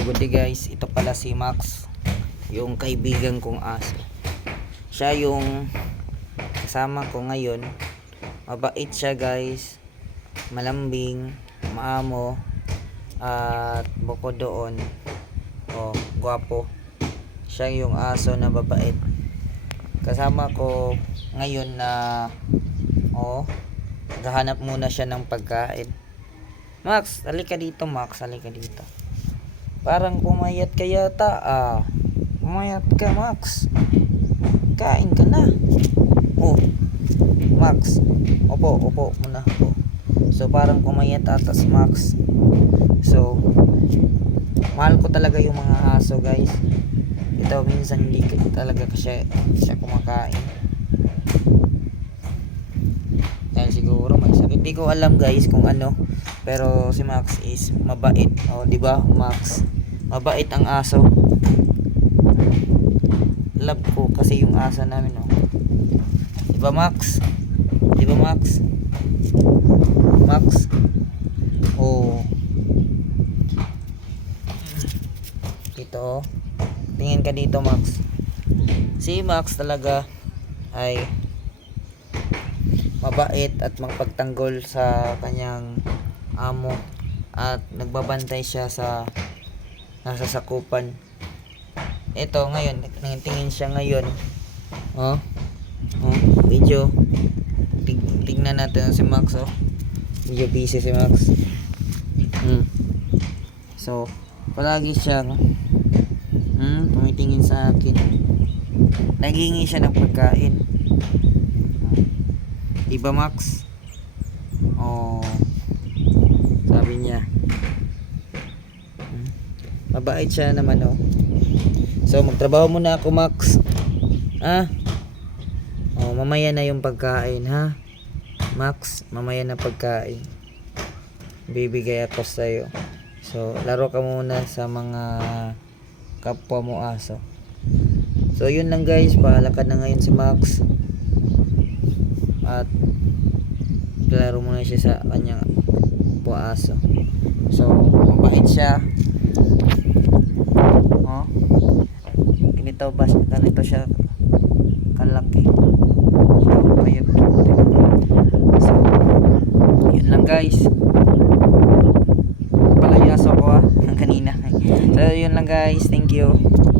good day guys, ito pala si Max, yung kaibigan kong aso. Siya yung kasama ko ngayon. Mabait siya guys, malambing, maamo, at bukod doon, gwapo. Siya yung aso na babait. Kasama ko ngayon na gahanap muna siya ng pagkain. Max, halika dito Max, halika dito. Parang pumayat ka yata Pumayat ka Max. Kain ka na. Oh, Max. Opo muna po. So parang pumayat ata si Max. So mahal ko talaga yung mga aso guys. Ito minsan hindi talaga siya kumakain. Dahil siguro may sakit. Hindi ko alam guys kung ano. Pero si Max is mabait. Di ba, Max? Mabait ang aso. Love ko kasi yung aso namin, Di ba, Max? Di ba, Max? Max? Dito, tingin ka dito, Max. Si Max talaga ay mabait at magpagtanggol sa kanyang amo at nagbabantay siya sa nasa sakupan. Ito ngayon, tingin siya ngayon. Video. Tignan natin si Max, Video busy si Max. So, palagi siyang tumitingin sa akin. Naghingi siya ng pagkain. Diba Max? Sabi niya. Mabait siya naman, So magtrabaho muna ako Max. Mamaya na yung pagkain, ha? Max, mamaya na pagkain. Bibigay ako sa'yo. So laro ka muna sa mga kapwa mo aso. So yun lang guys, pahalakad na ngayon si Max. At laro muna siya sa kanyang kapwa aso. So mabait siya. Ganito siya kalaki. So yun lang guys. Palayaso ko kanina. So yun lang guys, thank you.